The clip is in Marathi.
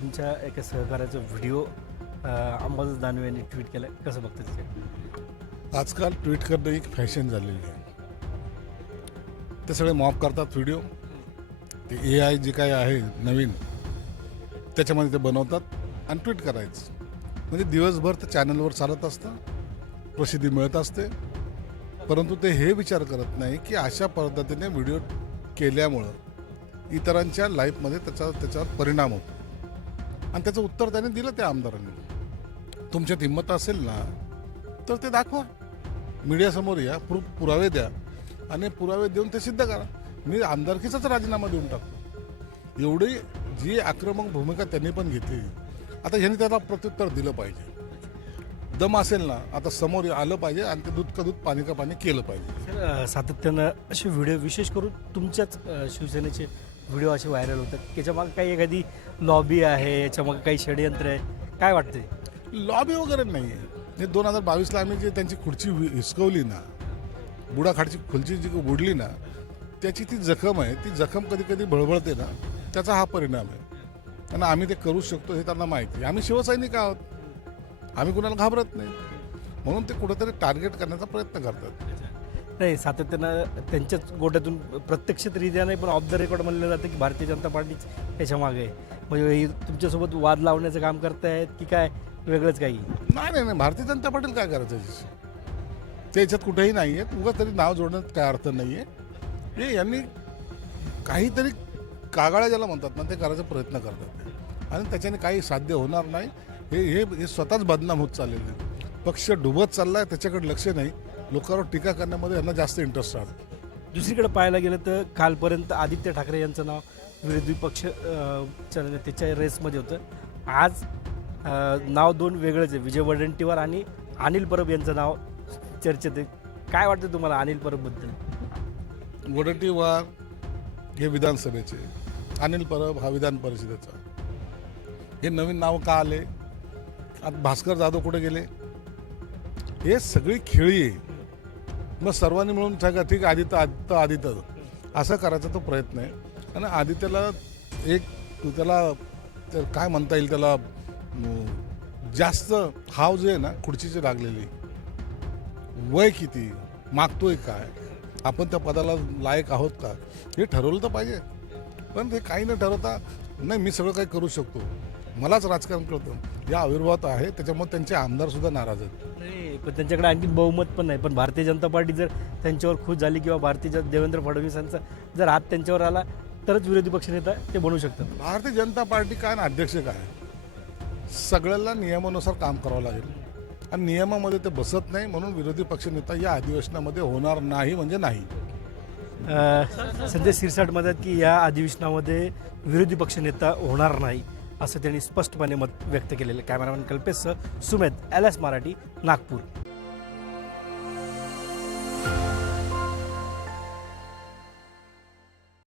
तुमच्या एका सहकार्याचा व्हिडिओ अंबादास दानवे यांनी ट्विट केला, कसं बघतं त्याचे? आजकाल ट्विट करणं एक फॅशन झालेली आहे. ते सगळे मॉप करतात व्हिडिओ. ते AI जे काय आहे नवीन त्याच्यामध्ये ते बनवतात आणि ट्विट करायचं. म्हणजे दिवसभर ते चॅनलवर चालत असतं, प्रसिद्धी मिळत असते. परंतु ते हे विचार करत नाही की अशा पद्धतीने व्हिडिओ केल्यामुळं इतरांच्या लाईफमध्ये त्याच्यावर परिणाम होतो. आणि त्याचं उत्तर त्याने दिलं त्या आमदारांनी. तुमच्यात हिंमत असेल ना तर ते दाखवा, मीडियासमोर या, पुरावे द्या आणि पुरावे देऊन ते सिद्ध करा. मी आमदारकीचाच राजीनामा देऊन टाकतो. एवढी जी आक्रमक भूमिका त्यांनी पण घेतली. आता ह्यांनी त्याला प्रत्युत्तर दिलं पाहिजे. दम असेल ना आता समोर आलं पाहिजे आणि ते दूध का दूध पाणी का पाणी केलं पाहिजे. सर, सातत्यानं असे व्हिडिओ, विशेष करून तुमच्याच शिवसेनेचे व्हिडिओ असे व्हायरल होतात. त्याच्यामागे काही एखादी लॉबी आहे, याच्यामागे काही षडयंत्र आहे, काय वाटते? लॉबी वगैरे नाही आहे. 2022ला आम्ही जे त्यांची खुर्ची हिसकवली ना, बुडाखाडची खुर्ची जी बुडली ना, त्याची ती जखम आहे. ती जखम कधी कधी बळबळते ना, त्याचा हा परिणाम आहे. आणि आम्ही ते करू शकतो हे त्यांना माहिती आहे. आम्ही शिवसैनिक आहोत, आम्ही कुणाला घाबरत नाही. म्हणून ते कुठेतरी टार्गेट करण्याचा प्रयत्न करतात. नाही, सातत्यानं त्यांच्याच गोट्यातून प्रत्यक्षरित्या नाही पण ऑफ द रेकॉर्ड म्हणलं जातं की भारतीय जनता पार्टीच याच्या मागे आहे. म्हणजे हे तुमच्यासोबत वाद लावण्याचं काम करतायत की काय वेगळंच काही? नाही, भारतीय जनता पार्टीला काय करायचं त्याच्याशी? ते याच्यात कुठेही नाही आहेत. उगाच तरी नाव जोडण्यात काय अर्थ नाही आहे. हे यांनी काहीतरी कागाळ्या ज्याला म्हणतात ना, ते करायचा प्रयत्न करतात आणि त्याच्याने काही साध्य होणार नाही. हे स्वतःच बदनाम होत चाललेले. पक्ष डुबत चाललाय, त्याच्याकडे लक्ष नाही. लोकांवर टीका करण्यामध्ये यांना जास्त इंटरेस्ट राहतो. दुसरीकडे पाहायला गेलं तर कालपर्यंत आदित्य ठाकरे यांचं नाव विरोधी पक्ष त्याच्या रेसमध्ये होतं. आज नाव दोन वेगळंच आहे. विजय वडेट्टीवार आणि अनिल परब यांचं नाव चर्चेत आहे. काय वाटतं तुम्हाला अनिल परबबद्दल? वडेट्टीवार हे विधानसभेचे, अनिल परब हा विधान परिषदेचा. हे नवीन नाव का आले? आता भास्कर जाधव कुठे गेले? हे सगळी खेळी आहे. मग सर्वांनी मिळून सांगा ठीक आहे, आदित्य असं करायचा तो प्रयत्न आहे. आणि आदित्यला एक त्याला काय म्हणता येईल, त्याला जास्त हाव जे आहे ना खुर्चीची लागलेली. वय किती, मागतोय काय, आपण त्या पदाला लायक आहोत का, हे ठरवलं तर पाहिजे. पण ते काही न ठरवता नाही मी सगळं काही करू शकतो, मलाच राजकारण करतो या आविर्भावात आहे. त्याच्यामुळे त्यांचे आमदार सुद्धा नाराज आहेत. नाही, पण त्यांच्याकडे आणखी बहुमत पण नाही. पण भारतीय जनता पार्टी जर त्यांच्यावर खुश झाली किंवा देवेंद्र फडणवीसांचा जर हात त्यांच्यावर आला तरच विरोधी पक्षनेता ते बनू शकतात. भारतीय जनता पार्टी काय ना अध्यक्ष काय, सगळ्याला नियमानुसार काम करावं लागेल आणि नियमामध्ये ते बसत नाही. म्हणून विरोधी पक्षनेता या अधिवेशनामध्ये होणार नाही म्हणजे नाही. संजय शिरसाट म्हणतात की या अधिवेशनामध्ये विरोधी पक्षनेता होणार नाही, असं त्यांनी स्पष्टपणे मत व्यक्त केलेलं. कॅमेरामॅन कल्पेशसह सुमेध, LS मराठी, नागपूर.